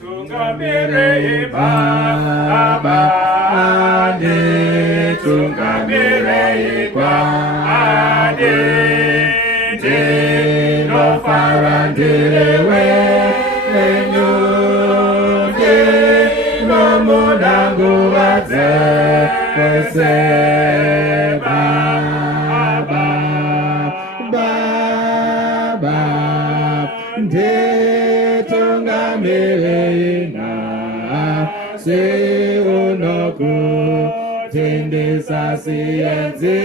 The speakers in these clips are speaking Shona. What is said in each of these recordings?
Tungamire Baba, tungamire Baba, no farandirewe, no mudangu ate, Baba, Baba, tungamire na se unoku tende sasienzi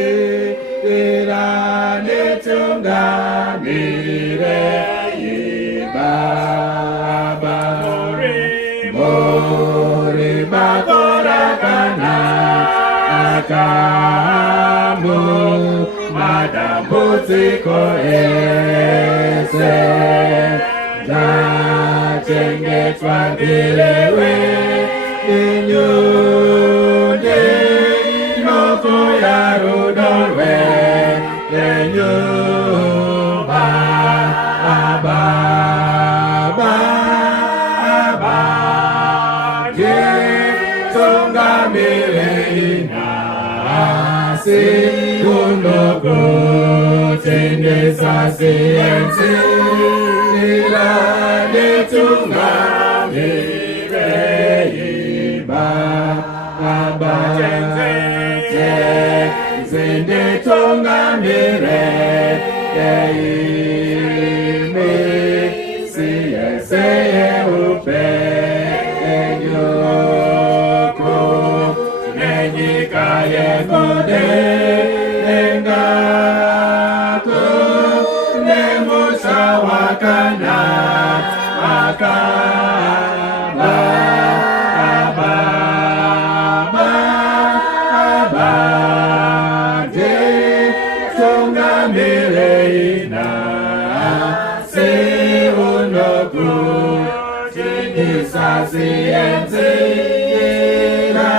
irane tungamire Baba mori bakorakana akamu madamu tiko ese Chenge twandilewe inyude noko ya rudolwe yenyumba ababage tungamire inasi kunoko tende sasienzi Ilane tungamire Baba Zende tungamire Yeime Siye upe Enyoko Nenyika yekode Engako Wakana akaba abade tungamire ina se unoku tinisasi enzi ira